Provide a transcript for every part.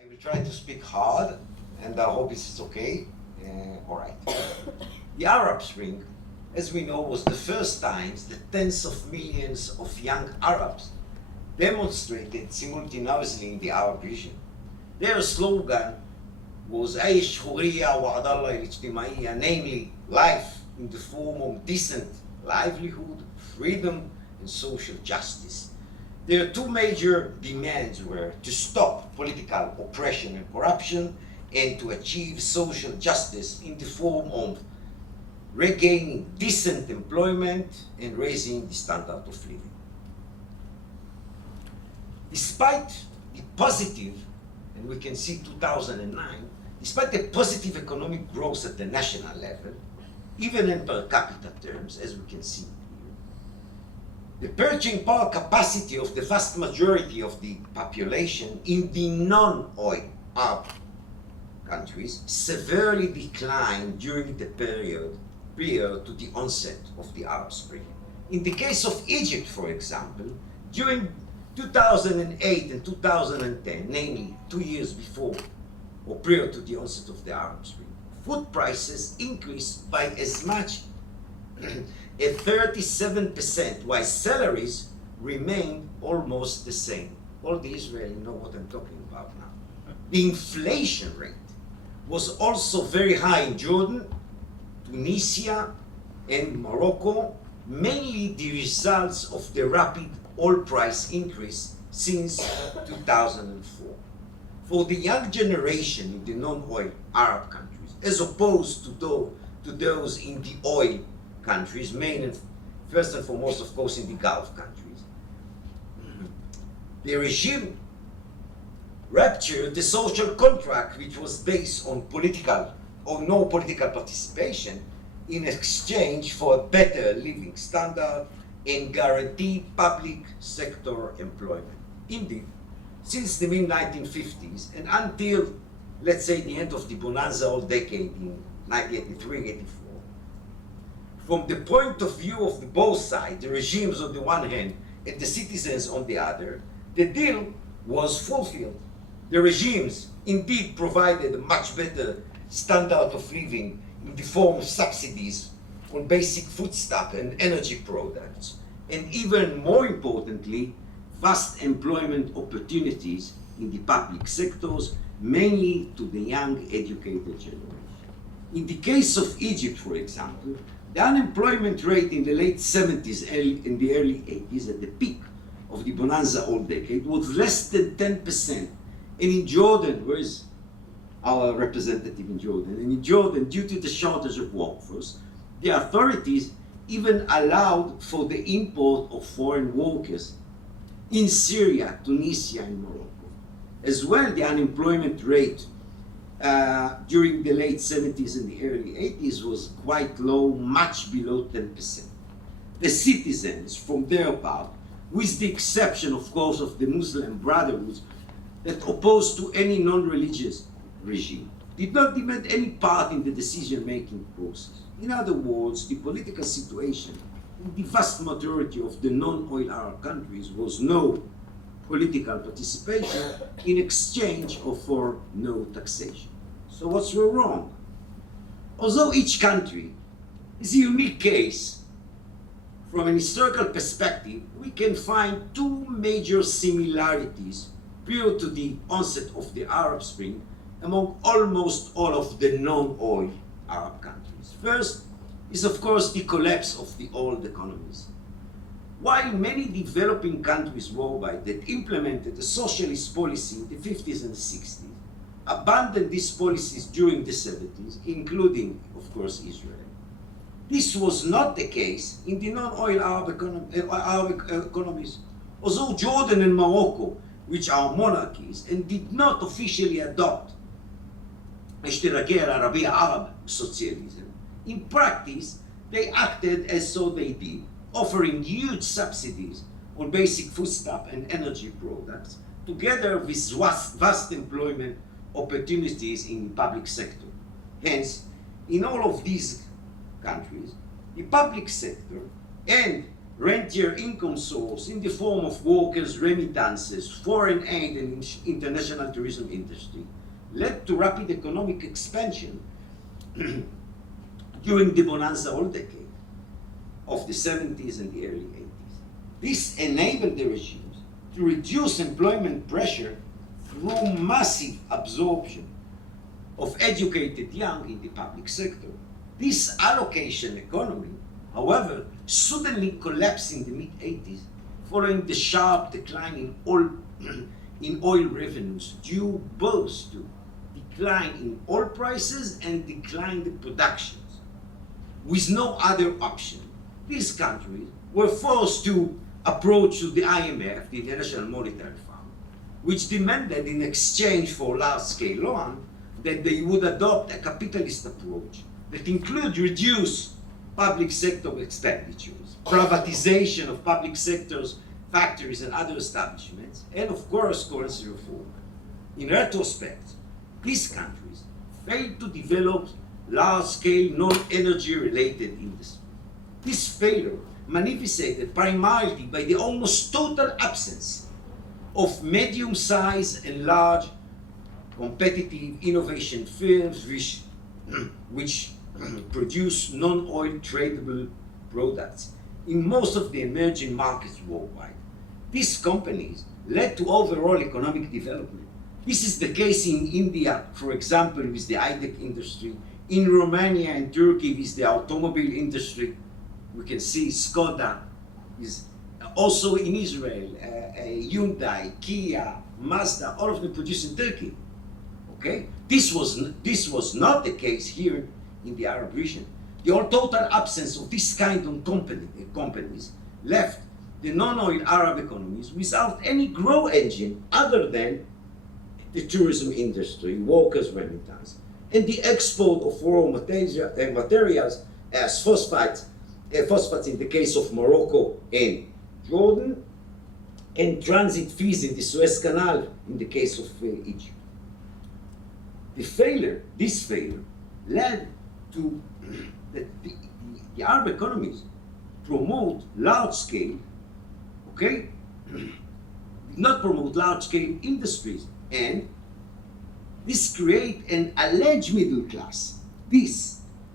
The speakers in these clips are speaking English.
I will try to speak hard, and I hope this is okay. All right. The Arab Spring, as we know, was the first time that tens of millions of young Arabs demonstrated simultaneously in the Arab region. Their slogan was عيش حرية وعدالة الاجتماعية, namely life in the form of decent livelihood, freedom, and social justice. Their two major demands were to stop political oppression and corruption and to achieve social justice in the form of regaining decent employment and raising the standard of living. Despite the positive, and we can see 2009, despite the positive economic growth at the national level, even in per capita terms, as we can see here, the purchasing power capacity of the vast majority of the population in the non-oil Arab countries severely declined during the period prior to the onset of the Arab Spring. In the case of Egypt, for example, during 2008 and 2010, namely 2 years before or prior to the onset of the Arab Spring, food prices increased by as much as 37%, while salaries remained almost the same. All the Israelis know what I'm talking about now. The inflation rate was also very high in Jordan, Tunisia, and Morocco, mainly the results of the rapid oil price increase since 2004. For the young generation in the non-oil Arab countries, as opposed to those in the oil countries, first and foremost, of course, in the Gulf countries, the regime ruptured the social contract, which was based on political or no political participation, in exchange for a better living standard and guaranteed public sector employment. Indeed, since the mid-1950s and until, let's say, the end of the Bonanza oil decade in 1983-84, from the point of view of both sides, the regimes on the one hand and the citizens on the other, the deal was fulfilled. The regimes indeed provided a much better standard of living in the form of subsidies on basic foodstuff and energy products, and even more importantly, vast employment opportunities in the public sectors, mainly to the young educated generation. In the case of Egypt, for example, the unemployment rate in the late 70s and in the early 80s, at the peak of the Bonanza oil decade, was less than 10%. And in Jordan, where is our representative in Jordan? And in Jordan, due to the shortage of workforce, the authorities even allowed for the import of foreign workers in Syria, Tunisia, and Morocco. As well, the unemployment rate during the late 70s and the early 80s was quite low, much below 10%. The citizens, from their part, with the exception, of course, of the Muslim Brotherhood, that opposed to any non-religious regime, did not demand any part in the decision-making process. In other words, the political situation in the vast majority of the non-oil Arab countries was no political participation in exchange for no taxation. So what's wrong? Although each country is a unique case, from an historical perspective, we can find two major similarities prior to the onset of the Arab Spring among almost all of the non-oil Arab countries. First is, of course, the collapse of the old economies. While many developing countries worldwide that implemented a socialist policy in the 50s and 60s abandoned these policies during the 70s, including, of course, Israel, this was not the case in the non-oil Arab economies. Although Jordan and Morocco, which are monarchies and did not officially adopt اشتراكية العربية Arab socialism, in practice they acted as so they did, offering huge subsidies on basic foodstuff and energy products, together with vast employment opportunities in the public sector. Hence, in all of these countries, the public sector and rentier income source in the form of workers' remittances, foreign aid, and international tourism industry led to rapid economic expansion during the bonanza oil decade of the 70s and the early 80s. This enabled the regimes to reduce employment pressure through massive absorption of educated young in the public sector. This allocation economy, however, suddenly collapsed in the mid-80s following the sharp decline in oil revenues due both to decline in oil prices and decline in productions. With no other option, these countries were forced to approach to the IMF, the International Monetary Fund, which demanded in exchange for large-scale loan that they would adopt a capitalist approach that include reduced public sector expenditures, privatization of public sectors, factories and other establishments, and of course currency reform. In retrospect, these countries failed to develop large-scale non-energy related industry. This failure manifested primarily by the almost total absence of medium-sized and large competitive innovation firms which produce non-oil tradable products in most of the emerging markets worldwide. These companies led to overall economic development. This is the case in India, for example, with the high-tech industry, in Romania and Turkey with the automobile industry. We can see Skoda is also in Israel, Hyundai, Kia, Mazda, all of them produced in Turkey. Okay, this was not the case here in the Arab region. The total absence of this kind of companies left the non-oil Arab economies without any growth engine other than the tourism industry, workers' remittance, and the export of raw materials as phosphates in the case of Morocco and Jordan, and transit fees in the Suez Canal in the case of Egypt. This failure led to the Arab economies promote large-scale, not promote large-scale industries, and this create an alleged middle class.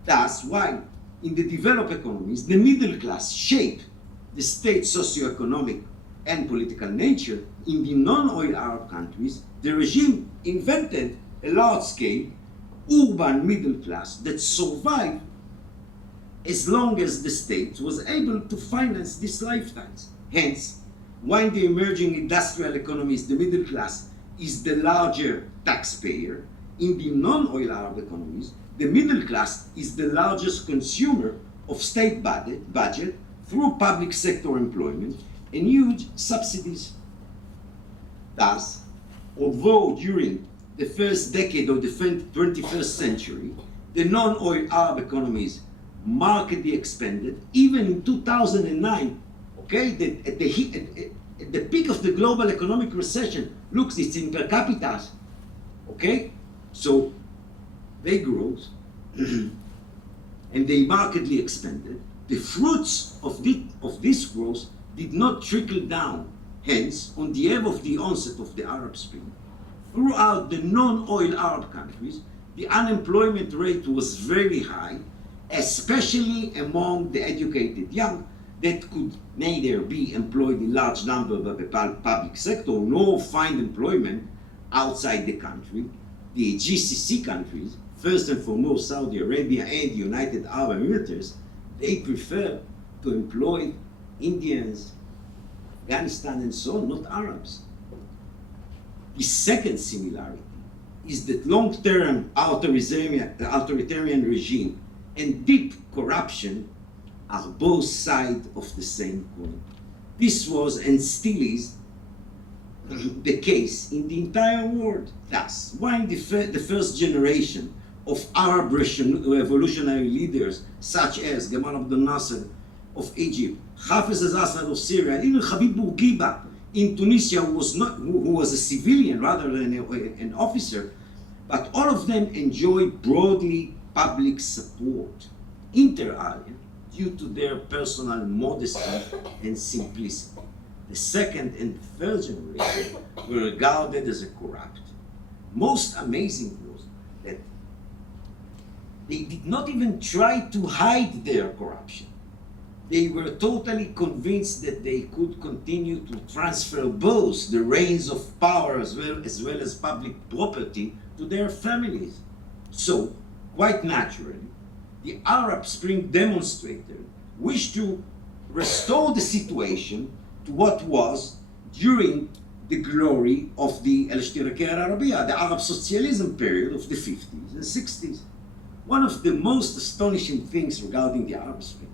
That's why in the developed economies, the middle class shaped the state's socioeconomic and political nature. In the non-oil Arab countries, the regime invented a large-scale urban middle class that survived as long as the state was able to finance these lifestyles. Hence, while in the emerging industrial economies, the middle class is the larger taxpayer, in the non-oil Arab economies, the middle class is the largest consumer of state budget through public sector employment and huge subsidies. Thus, although during the first decade of the 21st century, the non-oil Arab economies markedly expanded, even in 2009, at the peak of the global economic recession, look, it's in per capita, so they grew and they markedly expanded. The fruits of this growth did not trickle down. Hence, on the eve of the onset of the Arab Spring, throughout the non-oil Arab countries, the unemployment rate was very high, especially among the educated young that could neither be employed in large numbers by the public sector nor find employment outside the country. The GCC countries, first and foremost Saudi Arabia and the United Arab Emirates, they prefer to employ Indians, Afghanistan and so on, not Arabs. The second similarity is that long-term authoritarian regime and deep corruption are both sides of the same coin. This was and still is the case in the entire world. Thus, while the first generation of Arab revolutionary leaders such as Gamal Abdel Nasser of Egypt, Hafez al-Assad of Syria, even Habib Bourguiba in Tunisia, who was a civilian rather than an officer, but all of them enjoyed broadly public support. Inter alia, due to their personal modesty and simplicity. The second and third generation were regarded as corrupt. Most amazing was that they did not even try to hide their corruption. They were totally convinced that they could continue to transfer both the reins of power as well as public property to their families. So, quite naturally, the Arab Spring demonstrators wished to restore the situation to what was during the glory of the El-Ishtirakiyya Al-Arabiyya, the Arab socialism period of the 50s and 60s. One of the most astonishing things regarding the Arab Spring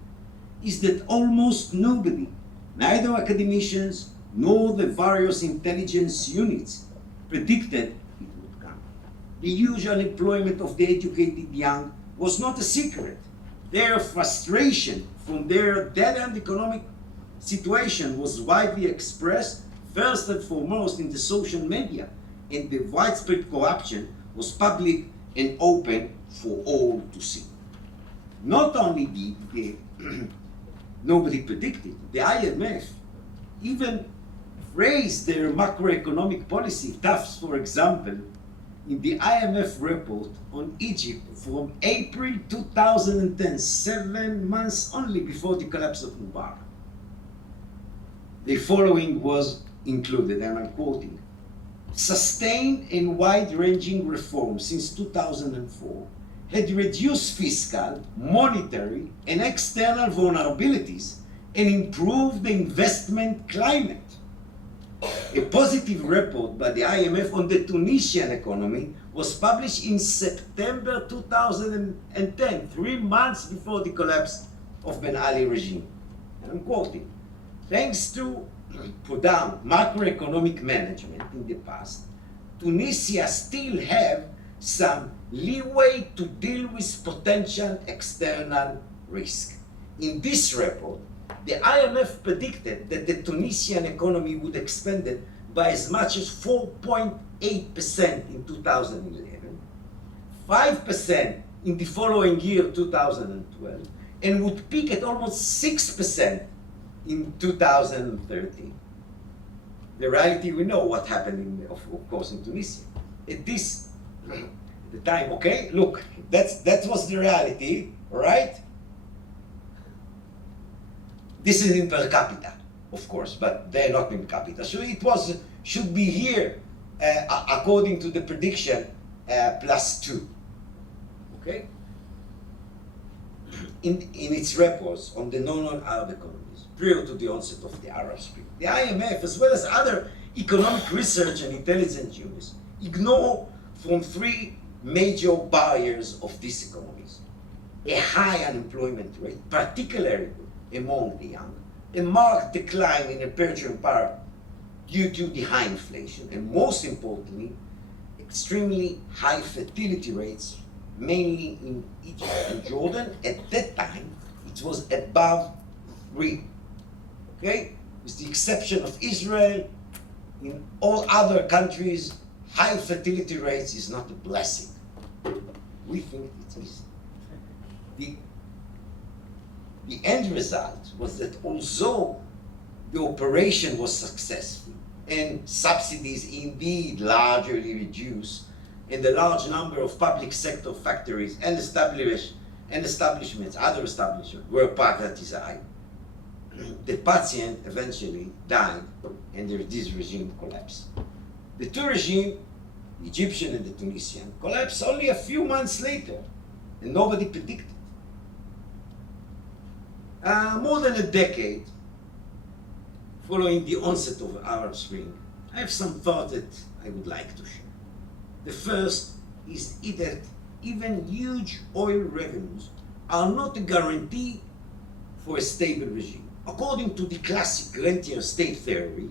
is that almost nobody, neither academicians nor the various intelligence units, predicted it would come. The huge unemployment of the educated young was not a secret. Their frustration from their dead-end economic situation was widely expressed first and foremost in the social media, and the widespread corruption was public and open for all to see. Not only did nobody predicted, the IMF even raised their macroeconomic policy. Tufts, for example, in the IMF report on Egypt from April 2010, 7 months only before the collapse of Mubarak. The following was included, and I'm quoting: sustained and wide-ranging reforms since 2004 had reduced fiscal, monetary, and external vulnerabilities and improved the investment climate. A positive report by the IMF on the Tunisian economy was published in September 2010, 3 months before the collapse of Ben Ali regime. And I'm quoting: thanks to prudent macroeconomic management in the past, Tunisia still have some leeway to deal with potential external risk. In this report, the IMF predicted that the Tunisian economy would expand by as much as 4.8% in 2011, 5% in the following year, 2012, and would peak at almost 6% in 2013. The reality, we know what happened, of course, in Tunisia. At the time, okay, look, that was the reality, right? This is in per capita, of course, but they're not in capita. So it should be here, according to the prediction, +2, okay? In its reports on the non-Arab economies, prior to the onset of the Arab Spring, the IMF, as well as other economic research and intelligence units, ignore from 3 major barriers of these economies: a high unemployment rate, particularly among the young, a marked decline in the purchasing power due to the high inflation, and most importantly, extremely high fertility rates, mainly in Egypt and Jordan. At that time, it was above 3. Okay? With the exception of Israel, in all other countries, high fertility rates is not a blessing. We think it is. The end result was that although the operation was successful and subsidies indeed largely reduced, and the large number of public sector factories and other establishments were privatized, the patient eventually died and this regime collapsed. The 2 regimes, the Egyptian and the Tunisian, collapsed only a few months later, and nobody predicted. More than a decade following the onset of the Arab Spring, I have some thoughts that I would like to share. The first is that even huge oil revenues are not a guarantee for a stable regime. According to the classic rentier state theory,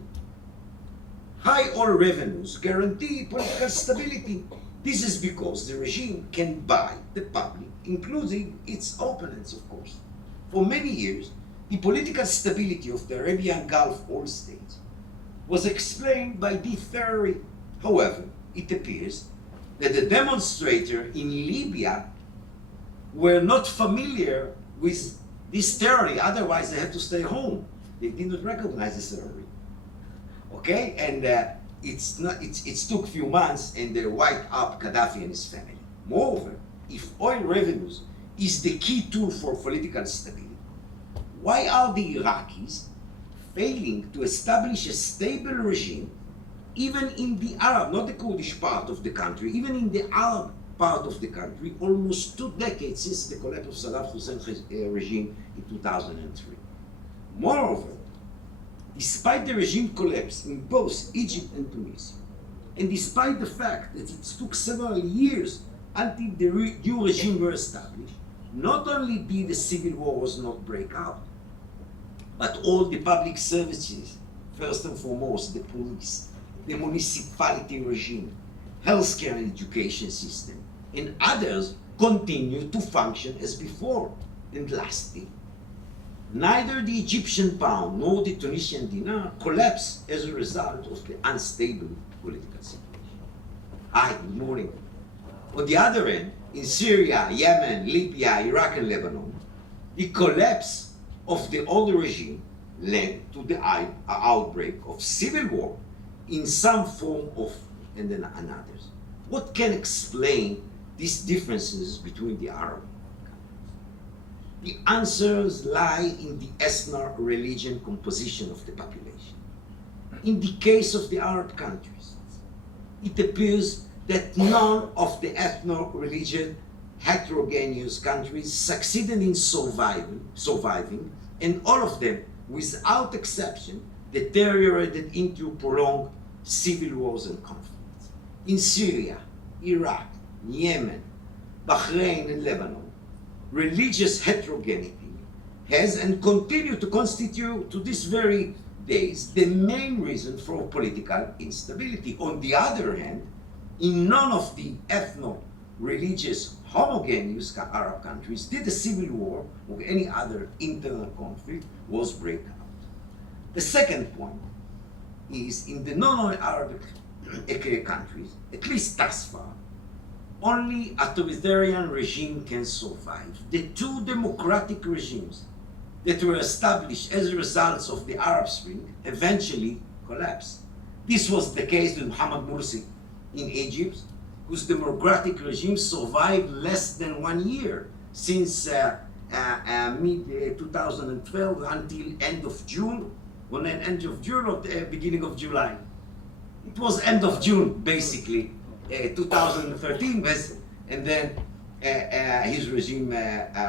high oil revenues guarantee political stability. This is because the regime can buy the public, including its opponents, of course. For many years, the political stability of the Arabian Gulf oil states was explained by this theory. However, it appears that the demonstrators in Libya were not familiar with this terror, otherwise they have to stay home. They did not recognize this terror. Okay, and it took a few months and they wiped up Gaddafi and his family. Moreover, if oil revenues is the key tool for political stability, why are the Iraqis failing to establish a stable regime even in the Arab, not the Kurdish part of the country, even in the Arab part of the country, almost 2 decades since the collapse of Saddam Hussein's regime in 2003. Moreover, despite the regime collapse in both Egypt and Tunisia, and despite the fact that it took several years until the new regime were established, not only did the civil war was not break out, but all the public services, first and foremost the police, the municipality regime, healthcare and education system, and others continue to function as before. And lastly, neither the Egyptian pound nor the Tunisian dinar collapsed as a result of the unstable political situation. Hi, good morning. On the other end, in Syria, Yemen, Libya, Iraq, and Lebanon, the collapse of the old regime led to the outbreak of civil war in some form of and then others. What can explain these differences between the Arab countries? The answers lie in the ethno-religion composition of the population. In the case of the Arab countries, it appears that none of the ethno-religion heterogeneous countries succeeded in surviving, and all of them, without exception, deteriorated into prolonged civil wars and conflicts. In Syria, Iraq, Yemen, Bahrain, and Lebanon, religious heterogeneity has and continues to constitute to this very days the main reason for political instability. On the other hand, in none of the ethno-religious homogeneous Arab countries did a civil war or any other internal conflict was break out. The second point is in the non-Arabic countries, at least thus far, only authoritarian regime can survive. The two democratic regimes that were established as a result of the Arab Spring eventually collapsed. This was the case with Mohamed Morsi in Egypt, whose democratic regime survived less than 1 year since mid-2012 until end of June, or end of June or beginning of July. It was end of June, basically, 2013, and then his regime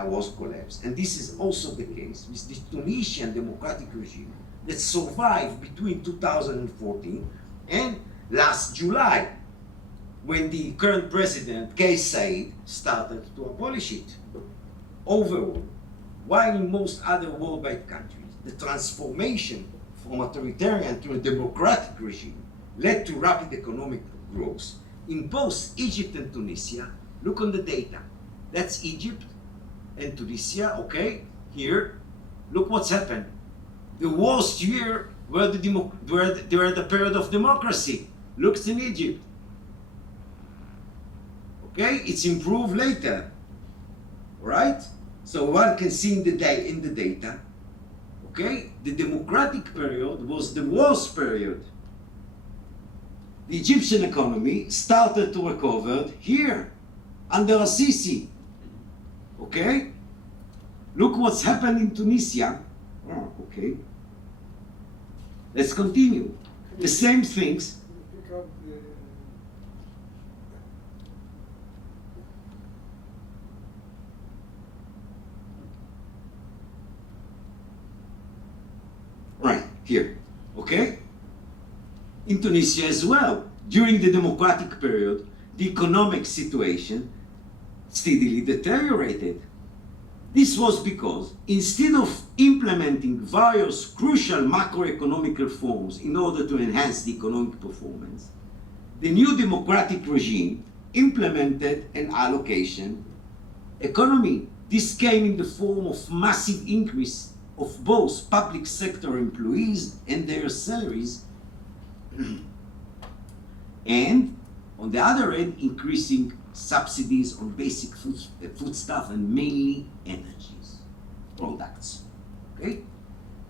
was collapsed. And this is also the case with the Tunisian democratic regime that survived between 2014 and last July, when the current president, Kais Saied, started to abolish it. Overall, while in most other worldwide countries, the transformation from authoritarian to a democratic regime led to rapid economic growth, in both Egypt and Tunisia, look on the data. That's Egypt and Tunisia, okay? Here, look what's happened. The worst year were the period of democracy. Looks in Egypt. Okay, it's improved later, right? So one can see in the data, okay, the democratic period was the worst period. The Egyptian economy started to recover here, under Sisi, okay? Look what's happened in Tunisia. Oh, okay. Let's continue. The same things. Right, here, okay? In Tunisia as well, during the democratic period, the economic situation steadily deteriorated. This was because instead of implementing various crucial macroeconomic reforms in order to enhance the economic performance, the new democratic regime implemented an allocation economy. This came in the form of massive increase of both public sector employees and their salaries, and on the other end, increasing subsidies on basic foodstuff and mainly energies. products. Okay?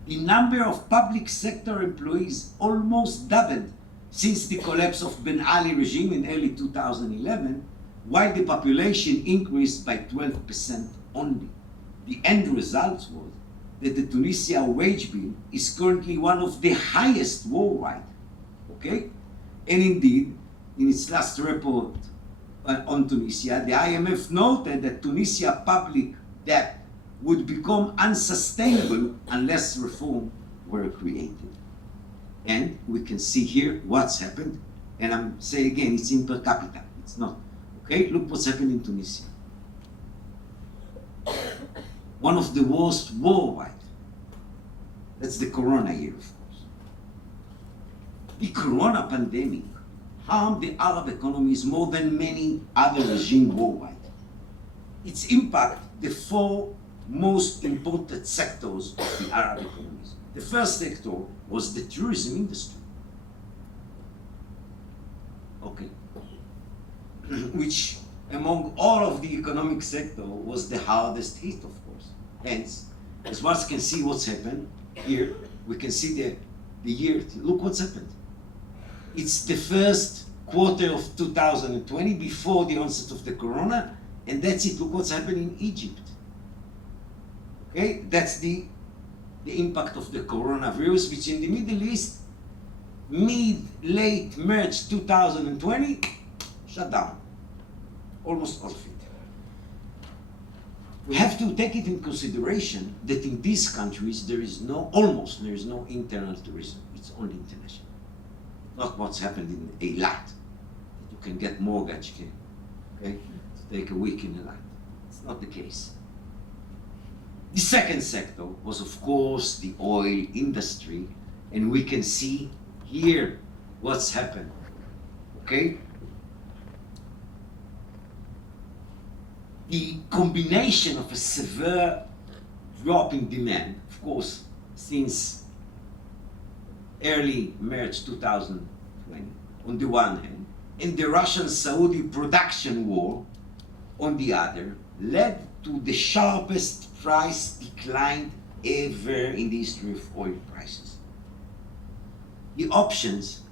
The number of public sector employees almost doubled since the collapse of Ben Ali regime in early 2011, while the population increased by 12% only. The end result was that the Tunisia wage bill is currently one of the highest worldwide. Okay? And indeed, in its last report on Tunisia, the IMF noted that Tunisia public debt would become unsustainable unless reform were created. And we can see here what's happened. And I'm saying again, it's in per capita. It's not. Okay, look what's happened in Tunisia. One of the worst worldwide. That's the Corona year, of course. The Corona pandemic harmed the Arab economies more than many other regimes worldwide. Its impact, the four most important sectors of the Arab economies. The first sector was the tourism industry. Okay. Which, among all of the economic sector, was the hardest hit, of course. Hence, as one can see what's happened here, we can see the year. Look what's happened. It's the first quarter of 2020 before the onset of the corona, and that's it. Look what's happened in Egypt. Okay, that's the impact of the coronavirus, which in the Middle East, late March 2020, shut down. Almost all of it. We have to take it in consideration that in these countries there is no internal tourism. It's only international. Not what's happened in Eilat. You can get mortgage, okay? To take a week in Eilat. It's not the case. The second sector was, of course, the oil industry, and we can see here what's happened. Okay? The combination of a severe drop in demand, of course, since early March 2020, on the one hand, and the Russian-Saudi production war, on the other, led to the sharpest price decline ever in the history of oil prices. The options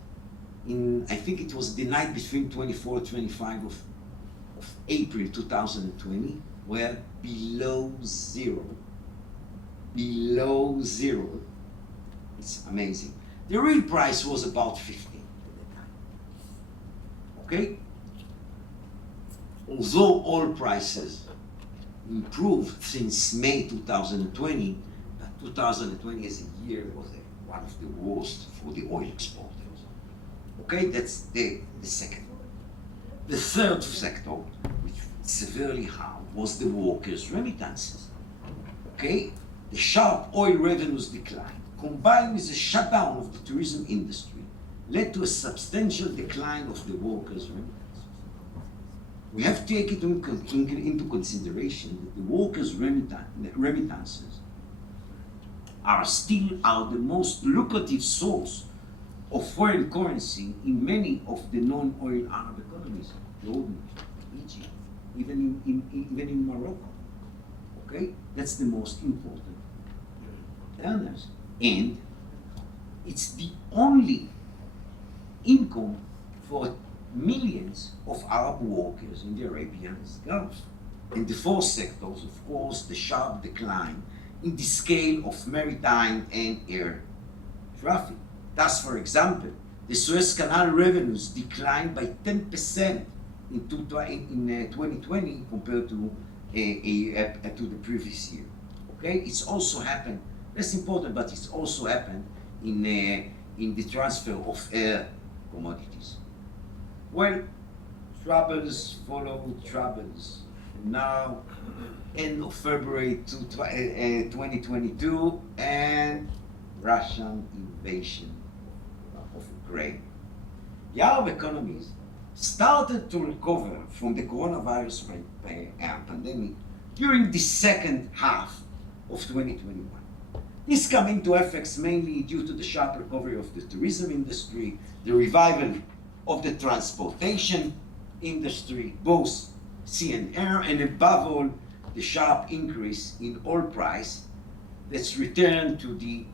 I think it was the night between 24 and 25 of April 2020, were below zero. Below zero. It's amazing. The real price was about 15 at the time. Okay? Although oil prices improved since May 2020, but 2020 as a year was one of the worst for the oil exporters. Okay, that's the second one. The third sector, which severely harmed, was the workers' remittances. Okay, the sharp oil revenues decline, combined with the shutdown of the tourism industry, led to a substantial decline of the workers' remittances. We have to take it into consideration that the workers' remittances are still the most lucrative source of foreign currency in many of the non-oil Arab economies, Jordan, Egypt, even in Morocco. Okay, that's the most important earners, and it's the only income for millions of Arab workers in the Arabian Gulf. And the fourth sectors, of course, the sharp decline in the scale of maritime and air traffic. Thus, for example, the Suez Canal revenues declined by 10% in 2020 compared to the previous year. Okay, it's also happened. That's important, but it's also happened in the transfer of air commodities. Well, troubles follow troubles. Now, end of February 2022, and Russian invasion of Ukraine. The Arab economies started to recover from the coronavirus pandemic during the second half of 2021. This came into effect mainly due to the sharp recovery of the tourism industry, the revival of the transportation industry, both sea and air, and above all, the sharp increase in oil price let's return to the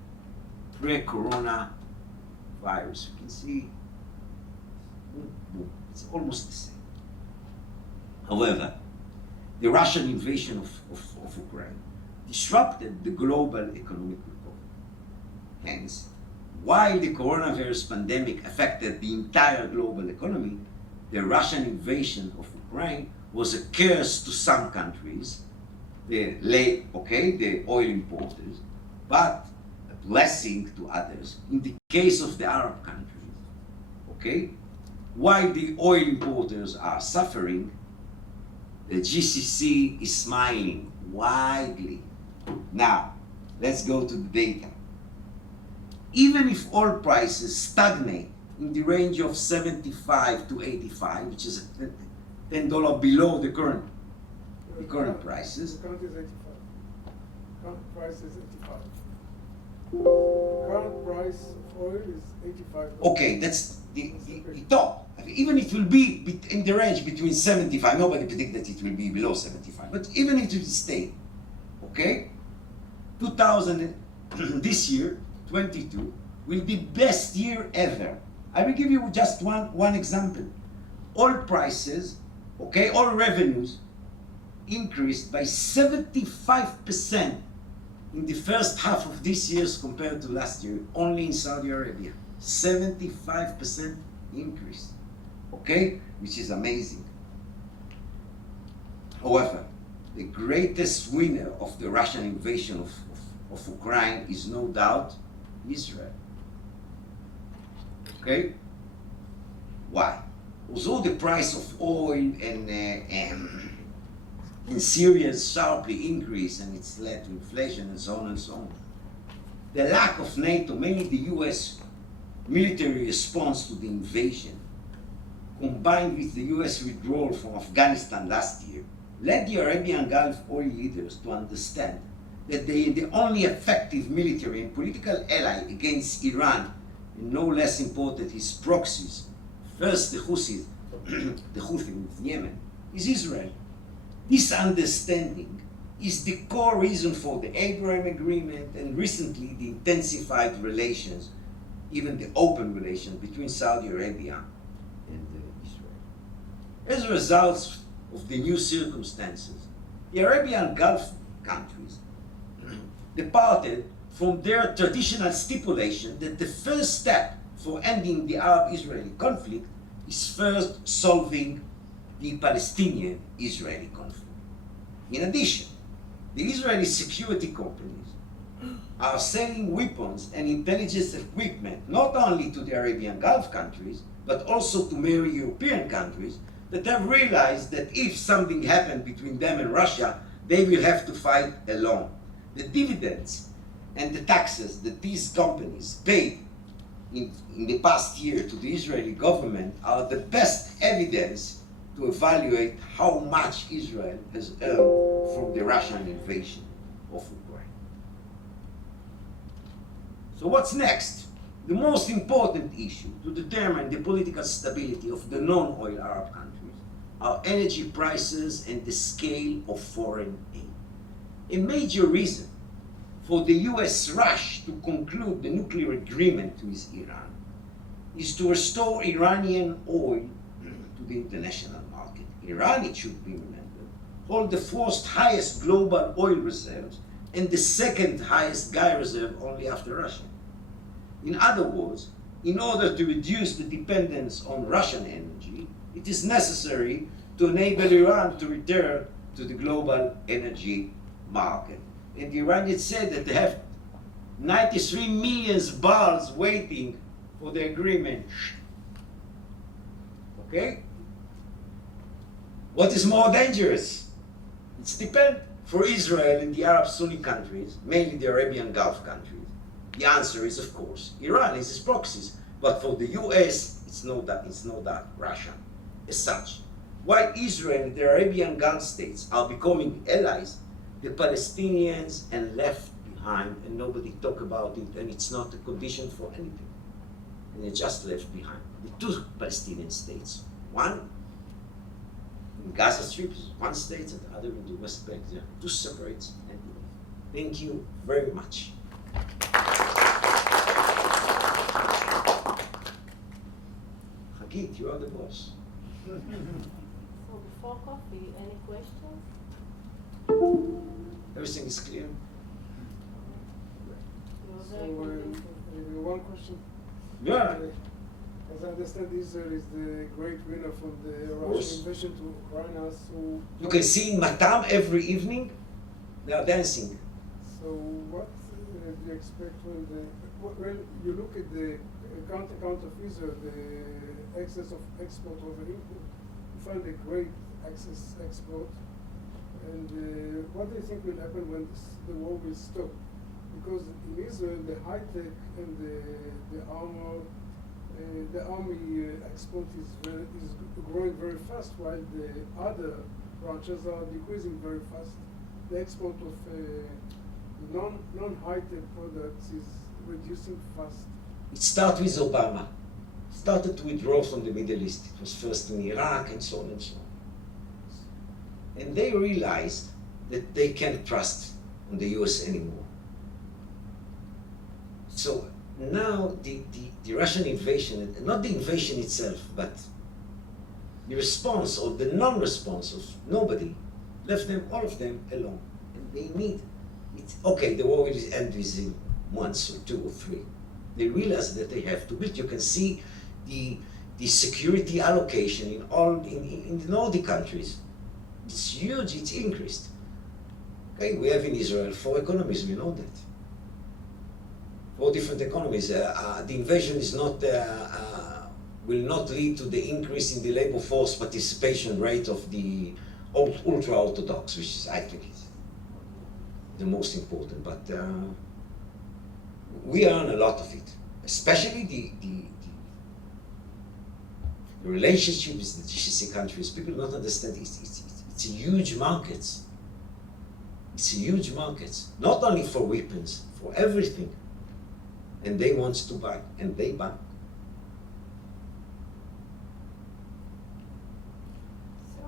pre-corona virus. You can see it's almost the same. However, the Russian invasion of Ukraine disrupted the global economic recovery. Hence, while the coronavirus pandemic affected the entire global economy, the Russian invasion of Ukraine was a curse to some countries, the oil importers, but a blessing to others. In the case of the Arab countries, okay, while the oil importers are suffering, the GCC is smiling widely. Now, let's go to the data. Even if oil prices stagnate in the range of 75 to 85, which is $10 below the current prices. The current is 85. Current price is 85. Current price of oil is 85. Okay, that's the top. Even it will be in the range between 75. Nobody predicted that it will be below 75. But even if it will stay, okay, 2000 this year, 22, will be best year ever. I will give you just one example. Oil prices, okay, oil revenues increased by 75% in the first half of this year compared to last year, only in Saudi Arabia. 75% increase, okay, which is amazing. However, the greatest winner of the Russian invasion of Ukraine is no doubt Israel. Okay? Why? Although the price of oil in Syria has sharply increased and it's led to inflation and so on and so on, the lack of NATO, mainly the US military response to the invasion, combined with the US withdrawal from Afghanistan last year, led the Arabian Gulf oil leaders to understand that they are the only effective military and political ally against Iran, and no less important his proxies, first the Houthis, the Houthis in Yemen, is Israel. This understanding is the core reason for the Abraham Agreement and recently the intensified relations, even the open relations between Saudi Arabia and Israel. As a result of the new circumstances, the Arabian Gulf countries departed from their traditional stipulation that the first step for ending the Arab-Israeli conflict is first solving the Palestinian-Israeli conflict. In addition, the Israeli security companies are selling weapons and intelligence equipment not only to the Arabian Gulf countries, but also to many European countries that have realized that if something happened between them and Russia, they will have to fight alone. The dividends and the taxes that these companies paid in the past year to the Israeli government are the best evidence to evaluate how much Israel has earned from the Russian invasion of Ukraine. So what's next? The most important issue to determine the political stability of the non-oil Arab countries are energy prices and the scale of foreign aid. A major reason for the US rush to conclude the nuclear agreement with Iran is to restore Iranian oil to the international market. Iran, it should be remembered, hold the fourth highest global oil reserves and the second highest gas reserve only after Russia. In other words, in order to reduce the dependence on Russian energy, it is necessary to enable Iran to return to the global energy market. And the Iranians said that they have 93 million barrels waiting for the agreement. Okay? What is more dangerous? It's depend for Israel and the Arab Sunni countries, mainly the Arabian Gulf countries. The answer is, of course, Iran is its proxies. But for the US, it's no doubt Russia as such. While Israel and the Arabian Gulf states are becoming allies, the Palestinians are left behind and nobody talk about it, and it's not a condition for anything. And they're just left behind. The two Palestinian states, one in Gaza Strip, one state, and the other in the West Bank, they are two separate entities. Thank you very much. Hagit, you are the boss. So before coffee, any questions? Everything is clear? You're So, very convincing. maybe one question. Yeah. As I understand, Israel is the great winner from the course. Russian invasion to Ukraine. So You can see in Matam every evening, they are dancing. So what do you expect when you look at the account of Israel, the excess of export over import? You find a great excess export. And what do you think will happen when the war will stop? Because in Israel, the high tech and the armor, the army export is growing very fast, while the other branches are decreasing very fast. The export of non-high tech products is reducing fast. It started with Obama. It started to withdraw from the Middle East. It was first in Iraq and so on and so on. And they realized that they can't trust on the US anymore. So now the Russian invasion, not the invasion itself, but the response or the non-response of nobody left them, all of them, alone. And they need it. Okay, the war will end within months or 2 or 3. They realize that they have to build. You can see the security allocation in the Nordic countries. It's huge, it's increased. Okay, we have in Israel 4 economies, we know that. 4 different economies. The invasion is not, will not lead to the increase in the labor force participation rate of the ultra-Orthodox, which is, I think, is the most important. But we earn a lot of it, especially the relationship with the GCC countries. People don't understand it's a huge market. It's a huge market, not only for weapons, for everything. And they want to buy, and they buy. So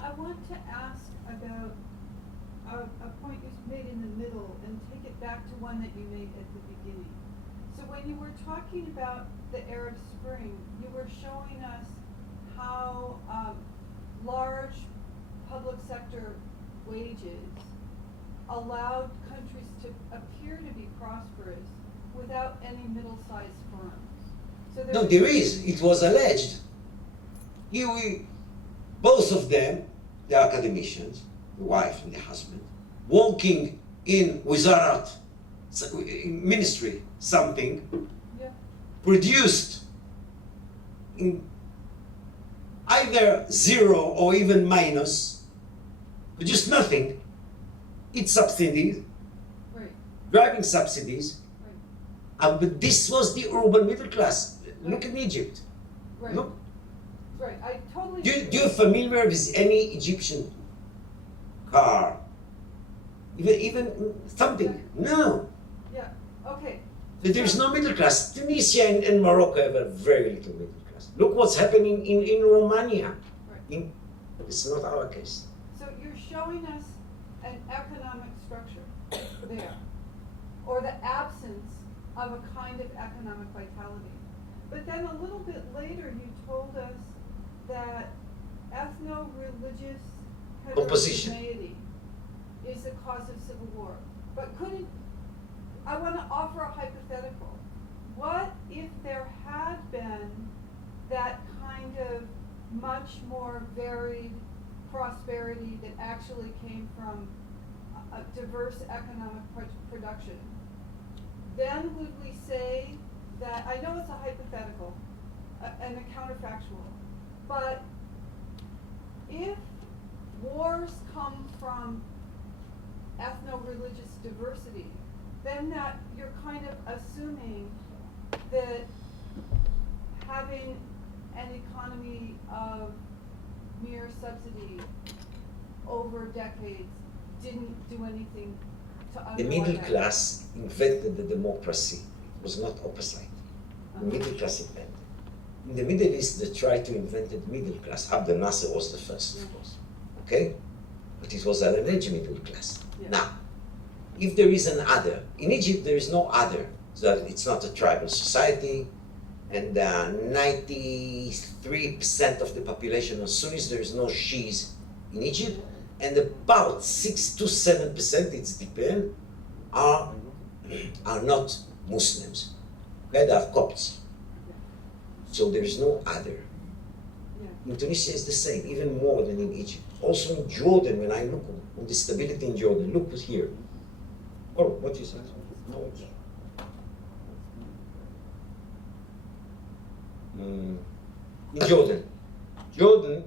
I want to ask about a point you made in the middle and take it back to one that you made at the beginning. So when you were talking about the Arab Spring, you were showing us how large public sector wages allowed countries to appear to be prosperous without any middle-sized firms. So No, there is. It was alleged. Here both of them, the academicians, the wife and the husband, working in Wizarat, in ministry, something, Yeah. produced in either 0 or even minus, produced nothing. It's subsidies, Right, driving subsidies, right, but this was the urban middle class. Look at Egypt. right. Look, Right, I totally. do you familiar with any Egyptian car? Even something? No. Yeah, okay. So there's no middle class. Tunisia and Morocco have a very little middle class. Look what's happening in Romania. Right. It's not our case. So you're showing us an economic structure there, or the absence of a kind of economic vitality. But then a little bit later, you told us that ethno-religious Composition. heterogeneity is the cause of civil war. But I want to offer a hypothetical. What if there had been that kind of much more varied prosperity that actually came from a diverse economic production? Then would we say that, I know it's a hypothetical and a counterfactual, but if wars come from ethno-religious diversity, then that you're kind of assuming that having an economy of mere subsidy over decades didn't do anything to The undermine middle that. class invented the democracy. It was not opposite. The Uh-huh. middle class invented. In the Middle East, they tried to invent the middle class. Abdel Nasser was the first, of course. Okay? but it was an alleged middle class. Yeah. Now, if there is an other, in Egypt there is no other, so it's not a tribal society, and 93% of the population are Sunnis. There is no Shias in Egypt, and about 6 to 7%, it's depend, are not Muslims. Okay, they are Copts. So there is no other. Yeah. In Tunisia it's the same, even more than in Egypt. Also in Jordan, when I look on the stability in Jordan, look here. Oh, what is that? No. In Jordan,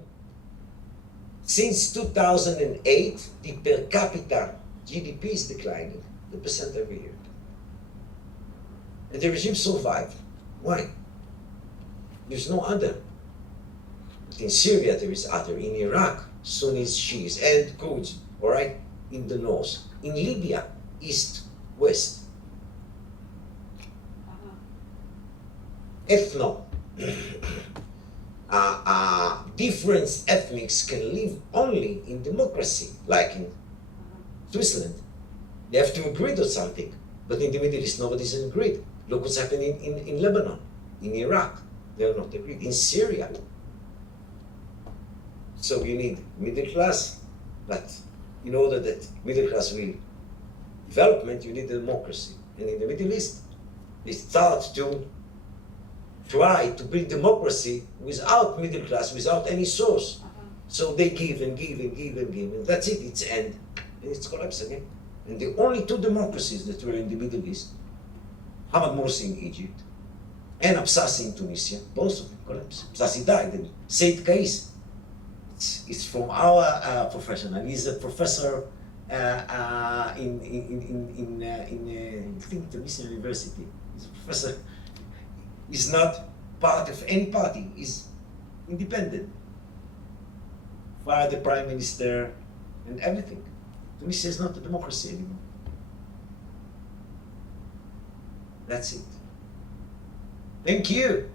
since 2008, the per capita GDP is declining, 2% every year. And the regime survived. Why? There's no other. But in Syria, there is other. In Iraq, Sunnis, Shias, and Kurds, all right, in the north. In Libya, east, west. Ethno. Different ethnics can live only in democracy, like in Switzerland. They have to agree to something. But in the Middle East, nobody's agreed. Look what's happening in Lebanon, in Iraq. They are not agreed. In Syria. So you need middle class, but in order that middle class will development, you need democracy. And in the Middle East, they start to try to build democracy without middle class, without any source. So they give and give and give and give, and that's it, it's end. And it's collapse again. And the only two democracies that were in the Middle East, Hamad Morsi in Egypt, and Absasi in Tunisia, both of them collapsed. Absasi died, and Said Kais, it's from our professional. He's a professor in I think Tunisian University. He's a professor. He's not part of any party. He's independent. Fired the prime minister and everything. Tunisia is not a democracy anymore. That's it. Thank you.